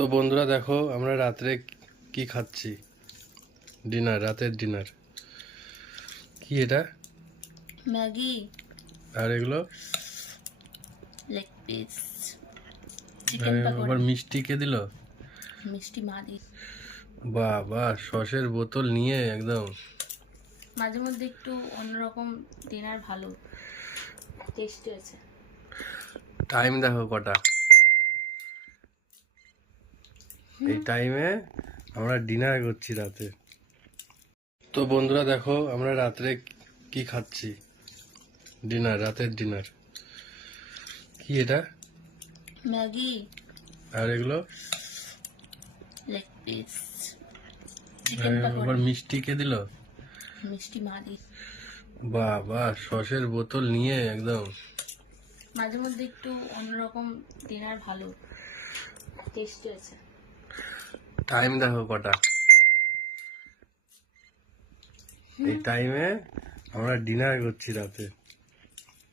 তো বন্ধুরা দেখো আমরা রাত্রে কি খাচ্ছি। রাতের ডিনার কি এটা? ম্যাগি, আর এগুলো লেগ পিস, চিকেন আবার পকোড়া, মিষ্টি কে দিল? মিষ্টি মা দি। বাহ বাহ, সসের বোতল নিয়ে একদম। মাঝে মধ্যে একটু অন্যরকম ডিনার ভালো, টেস্টি হয়েছে। টাইম দেখো কটা, এই টাইমে আমরা ডিনার করছি রাতে। তো বন্ধুরা দেখো আমরা রাত্রে কি খাচ্ছি। রাতের ডিনার কি এটা? ম্যাগি, আর এগুলো লেগ পিস, চিকেন পকোড়া, আবার মিষ্টি কে দিল? মিষ্টি মা দি। বাহ বাহ, সসের বোতল নিয়ে একদম। মাঝে মধ্যে একটু অন্যরকম ডিনার ভালো, টেস্টি হয়েছে। টাইম দেখো কটা, এই টাইমে আমরা ডিনার করছি রাতে।